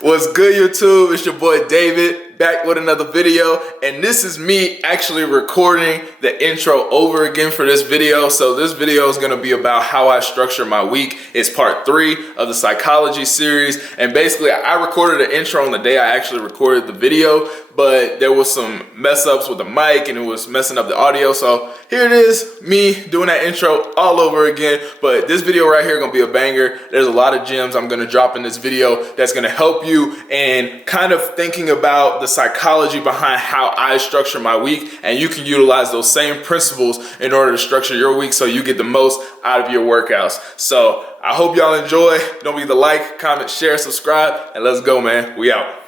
What's good, YouTube? It's your boy David, back with another video, and this is me actually recording the intro over again for this video. So this video is going to be about how I structure my week. It's part 3 of the psychology series, and basically I recorded the intro on the day I actually recorded the video, but there was some mess ups with the mic and it was messing up the audio. So here it is, me doing that intro all over again. But this video right here is gonna be a banger. There's a lot of gems I'm gonna drop in this video that's gonna help you and kind of thinking about the psychology behind how I structure my week, and you can utilize those same principles in order to structure your week so you get the most out of your workouts. So I hope y'all enjoy. Don't forget to like, comment, share, subscribe, and let's go, man. We out.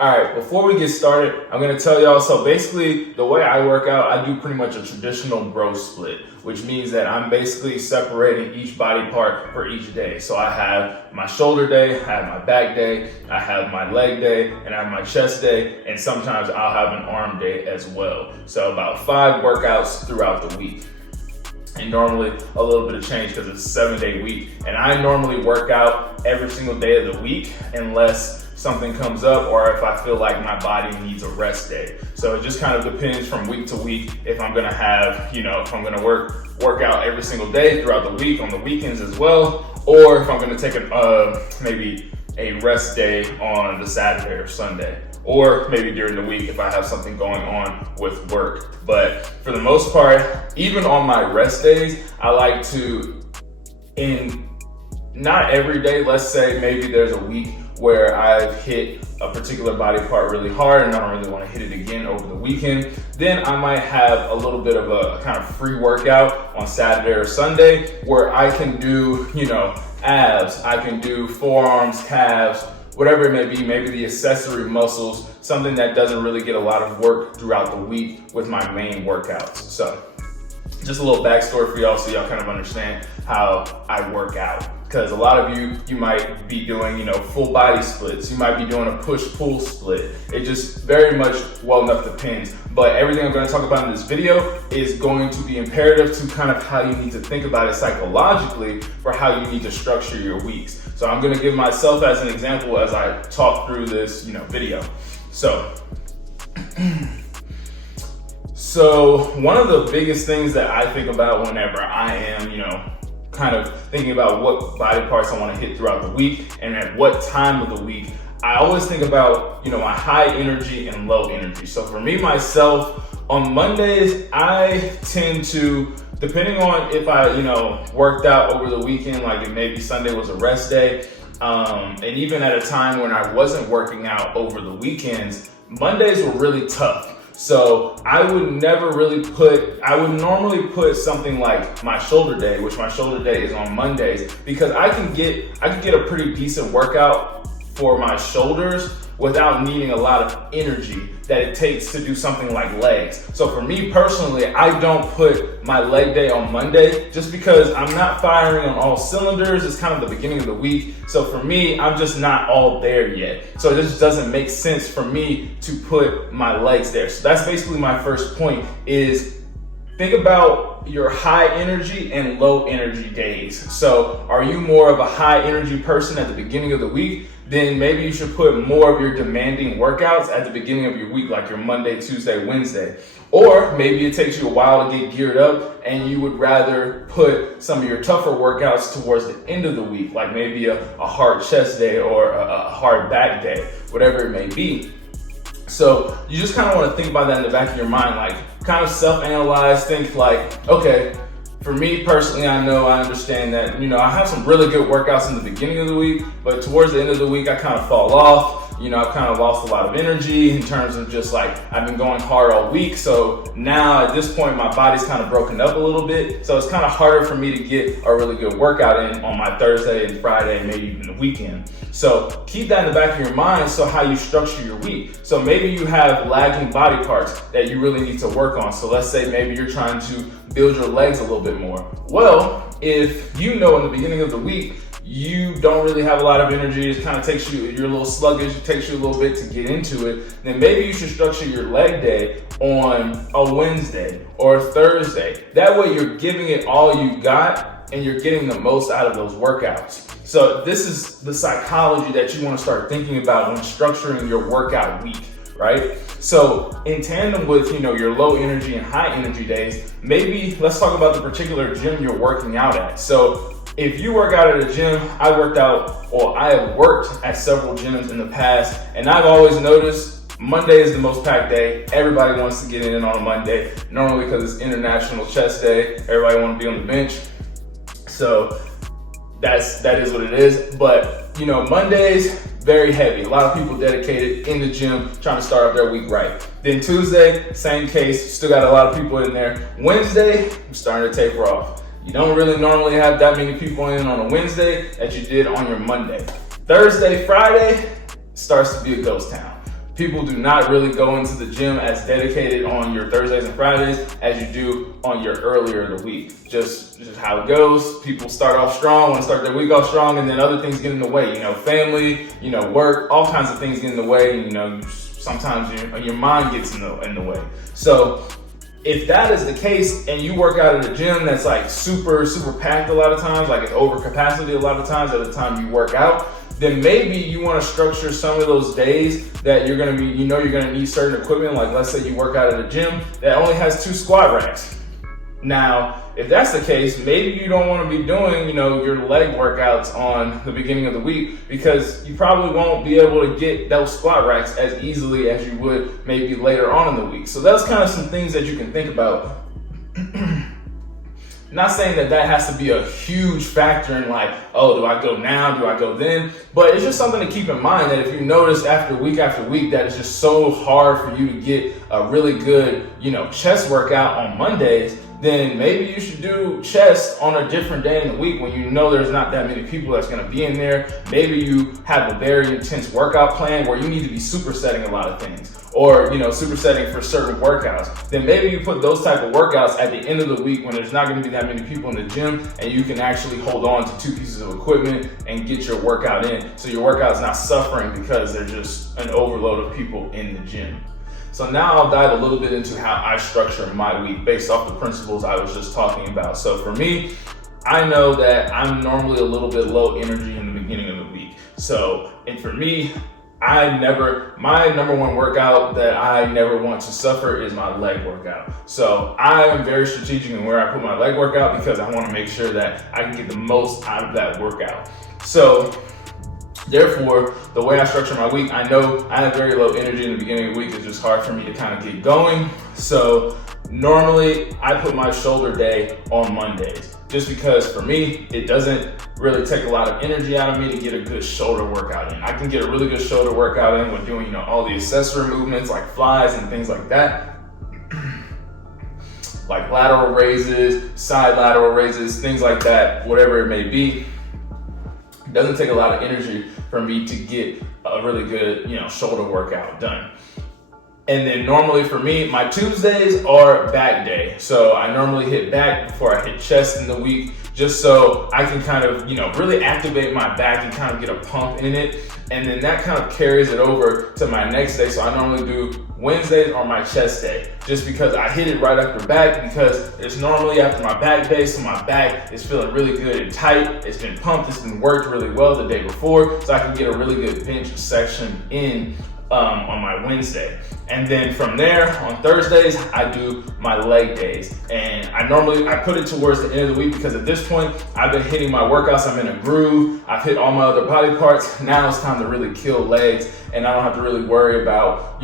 All right, before we get started, I'm gonna tell y'all, so basically the way I work out, I do pretty much a traditional bro split, which means that I'm basically separating each body part for each day. So I have my shoulder day, I have my back day, I have my leg day, and I have my chest day, and sometimes I'll have an arm day as well. So about 5 workouts throughout the week. And normally a little bit of change because it's a 7-day week. And I normally work out every single day of the week unless something comes up or if I feel like my body needs a rest day. So it just kind of depends from week to week if I'm gonna have, if I'm gonna work out every single day throughout the week, on the weekends as well, or if I'm gonna take maybe a rest day on the Saturday or Sunday, or maybe during the week if I have something going on with work. But for the most part, even on my rest days, I like to, not every day, let's say maybe there's a week where I've hit a particular body part really hard and I don't really want to hit it again over the weekend, then I might have a little bit of a kind of free workout on Saturday or Sunday where I can do, abs, I can do forearms, calves, whatever it may be, maybe the accessory muscles, something that doesn't really get a lot of work throughout the week with my main workouts. So just a little backstory for y'all so y'all kind of understand how I work out. Because a lot of you might be doing, full body splits. You might be doing a push-pull split. It just very much well enough depends. But everything I'm going to talk about in this video is going to be imperative to kind of how you need to think about it psychologically for how you need to structure your weeks. So I'm going to give myself as an example as I talk through this, video. So one of the biggest things that I think about whenever I am, kind of thinking about what body parts I want to hit throughout the week and at what time of the week, I always think about, my high energy and low energy. So for me, myself, on Mondays, I tend to, depending on if I, worked out over the weekend, like if maybe Sunday was a rest day, and even at a time when I wasn't working out over the weekends, Mondays were really tough. So I would normally put something like my shoulder day, which my shoulder day is on Mondays, because I can get a pretty decent workout for my shoulders without needing a lot of energy that it takes to do something like legs. So for me personally, I don't put my leg day on Monday just because I'm not firing on all cylinders. It's kind of the beginning of the week. So for me, I'm just not all there yet. So it just doesn't make sense for me to put my legs there. So that's basically my first point is think about your high energy and low energy days. So are you more of a high energy person at the beginning of the week? Then maybe you should put more of your demanding workouts at the beginning of your week, like your Monday, Tuesday, Wednesday. Or maybe it takes you a while to get geared up and you would rather put some of your tougher workouts towards the end of the week, like maybe a hard chest day or a hard back day, whatever it may be. So you just kind of want to think about that in the back of your mind, like kind of self-analyze, think like, okay, for me personally, I understand that, I have some really good workouts in the beginning of the week, but towards the end of the week, I kind of fall off. I've kind of lost a lot of energy in terms of just like, I've been going hard all week. So now at this point, my body's kind of broken up a little bit. So it's kind of harder for me to get a really good workout in on my Thursday and Friday, and maybe even the weekend. So keep that in the back of your mind. So how you structure your week. So maybe you have lagging body parts that you really need to work on. So let's say maybe you're trying to build your legs a little bit more. Well, if in the beginning of the week, you don't really have a lot of energy, it kind of takes you, you're a little sluggish, it takes you a little bit to get into it, then maybe you should structure your leg day on a Wednesday or a Thursday. That way you're giving it all you got and you're getting the most out of those workouts. So this is the psychology that you want to start thinking about when structuring your workout week, right? So in tandem with, your low energy and high energy days, maybe let's talk about the particular gym you're working out at. So if you work out at a gym, I have worked at several gyms in the past, and I've always noticed Monday is the most packed day. Everybody wants to get in on a Monday, normally because it's International Chest Day. Everybody wants to be on the bench. So that is what it is. But Mondays, very heavy. A lot of people dedicated in the gym trying to start off their week right. Then Tuesday, same case, still got a lot of people in there. Wednesday, I'm starting to taper off. You don't really normally have that many people in on a Wednesday that you did on your Monday. Thursday, Friday starts to be a ghost town. People do not really go into the gym as dedicated on your Thursdays and Fridays as you do on your earlier in the week. Just how it goes. People start off strong, want to start their week off strong, and then other things get in the way. Family, work, all kinds of things get in the way. Sometimes your mind gets in the way. So if that is the case and you work out at a gym that's like super, super packed a lot of times, like it's over capacity a lot of times at the time you work out, then maybe you want to structure some of those days that you're going to be, you're going to need certain equipment. Like let's say you work out at a gym that only has 2 squat racks. Now, if that's the case, maybe you don't want to be doing, your leg workouts on the beginning of the week because you probably won't be able to get those squat racks as easily as you would maybe later on in the week. So that's kind of some things that you can think about. Not saying that has to be a huge factor in like, oh, do I go now? Do I go then? But it's just something to keep in mind that if you notice after week that it's just so hard for you to get a really good, chest workout on Mondays, then maybe you should do chest on a different day in the week when there's not that many people that's going to be in there. Maybe you have a very intense workout plan where you need to be supersetting a lot of things or, supersetting for certain workouts. Then maybe you put those type of workouts at the end of the week when there's not going to be that many people in the gym and you can actually hold on to 2 pieces of equipment and get your workout in. So your workout is not suffering because there's just an overload of people in the gym. So now I'll dive a little bit into how I structure my week based off the principles I was just talking about. So for me, I know that I'm normally a little bit low energy in the beginning of the week. And for me, my number one workout that I never want to suffer is my leg workout. So I am very strategic in where I put my leg workout because I want to make sure that I can get the most out of that workout. So therefore, the way I structure my week, I know I have very low energy in the beginning of the week. It's just hard for me to kind of get going. So normally I put my shoulder day on Mondays just because for me, it doesn't really take a lot of energy out of me to get a good shoulder workout in. I can get a really good shoulder workout in with doing, all the accessory movements like flies and things like that. Like lateral raises, side lateral raises, things like that, whatever it may be. It doesn't take a lot of energy for me to get a really good, shoulder workout done. And then normally for me, my Tuesdays are back day. So I normally hit back before I hit chest in the week, just so I can kind of, really activate my back and kind of get a pump in it. And then that kind of carries it over to my next day. So I normally do Wednesdays on my chest day, just because I hit it right after back because it's normally after my back day. So my back is feeling really good and tight. It's been pumped, it's been worked really well the day before. So I can get a really good bench section in on my Wednesday. And then from there on Thursdays, I do my leg days. And I put it towards the end of the week because at this point, I've been hitting my workouts. I'm in a groove. I've hit all my other body parts. Now it's time to really kill legs. And I don't have to really worry about,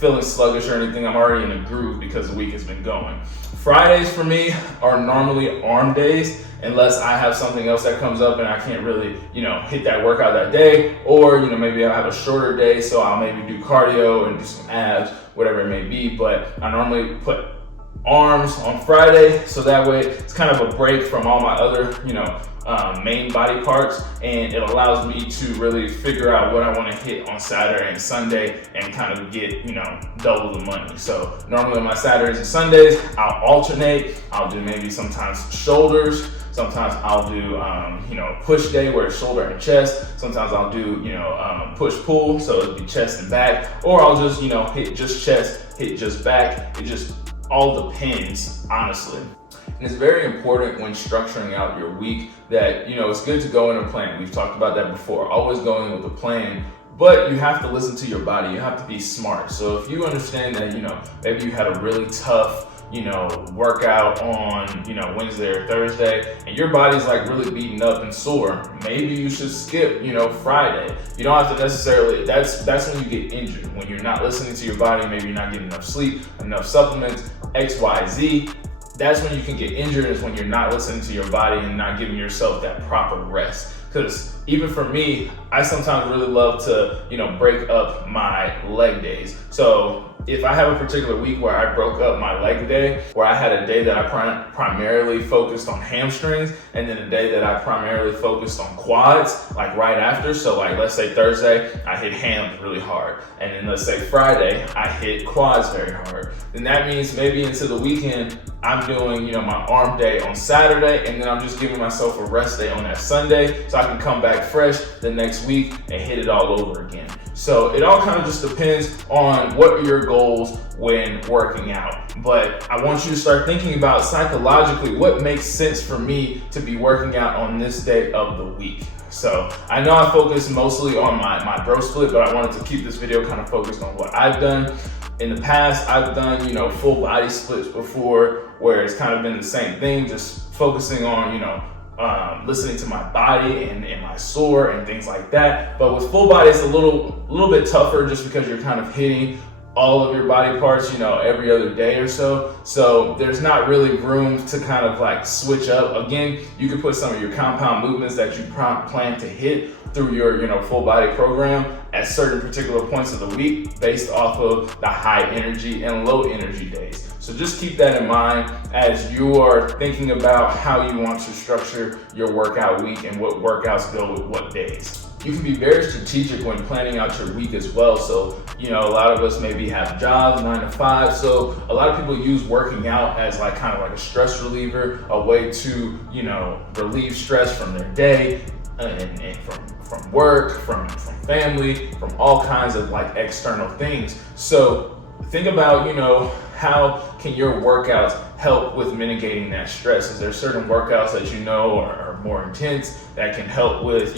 feeling sluggish or anything. I'm already in a groove because the week has been going. Fridays for me are normally arm days unless I have something else that comes up and I can't really, hit that workout that day, or, maybe I have a shorter day, so I'll maybe do cardio and do some abs, whatever it may be. But I normally put arms on Friday, so that way it's kind of a break from all my other, main body parts, and it allows me to really figure out what I want to hit on Saturday and Sunday and kind of get, double the money. So normally on my Saturdays and Sundays, I'll alternate. I'll do maybe sometimes shoulders. Sometimes I'll do, push day where it's shoulder and chest. Sometimes I'll do, push-pull, so it'll be chest and back. Or I'll just, hit just chest, hit just back. It just all depends, honestly. And it's very important when structuring out your week that, it's good to go in a plan. We've talked about that before. Always going with a plan. But you have to listen to your body. You have to be smart. So if you understand that, maybe you had a really tough workout on, Wednesday or Thursday, and your body's like really beaten up and sore, maybe you should skip, Friday. You don't have to necessarily, that's when you get injured. When you're not listening to your body, maybe you're not getting enough sleep, enough supplements, X, Y, Z. That's when you can get injured, is when you're not listening to your body and not giving yourself that proper rest. Because even for me, I sometimes really love to, break up my leg days. So if I have a particular week where I broke up my leg day, where I had a day that I primarily focused on hamstrings, and then a day that I primarily focused on quads, like right after. So like, let's say Thursday, I hit hams really hard. And then let's say Friday, I hit quads very hard. Then that means maybe into the weekend, I'm doing, my arm day on Saturday, and then I'm just giving myself a rest day on that Sunday, so I can come back fresh the next week and hit it all over again. So it all kind of just depends on what are your goals when working out. But I want you to start thinking about psychologically what makes sense for me to be working out on this day of the week. So I know I focused mostly on my bro split, but I wanted to keep this video kind of focused on what I've done. In the past, I've done, full body splits before, where it's kind of been the same thing, just focusing on, listening to my body and my sore and things like that. But with full body, it's a little bit tougher, just because you're kind of hitting all of your body parts, every other day or so. So there's not really room to kind of like switch up. Again, you can put some of your compound movements that you plan to hit through your full body program at certain particular points of the week, based off of the high energy and low energy days. So just keep that in mind as you are thinking about how you want to structure your workout week and what workouts go with what days. You can be very strategic when planning out your week as well. So, a lot of us maybe have jobs, 9 to 5. So a lot of people use working out as kind of like a stress reliever, a way to, relieve stress from their day and from work, from family, from all kinds of external things. So think about, how can your workouts help with mitigating that stress? Is there certain workouts that are more intense that can help with,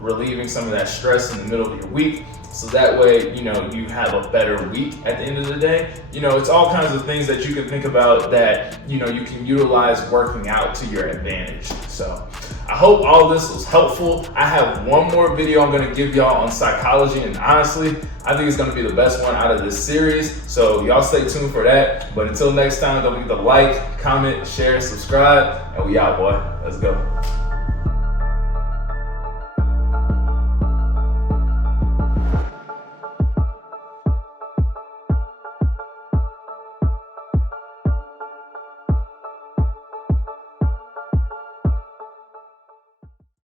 relieving some of that stress in the middle of your week? So that way, you have a better week at the end of the day. It's all kinds of things that you can think about that, you can utilize working out to your advantage. So I hope all this was helpful. I have one more video I'm gonna give y'all on psychology, and honestly, I think it's gonna be the best one out of this series. So y'all stay tuned for that. But until next time, don't forget to like, comment, share, subscribe, and we out, boy. Let's go.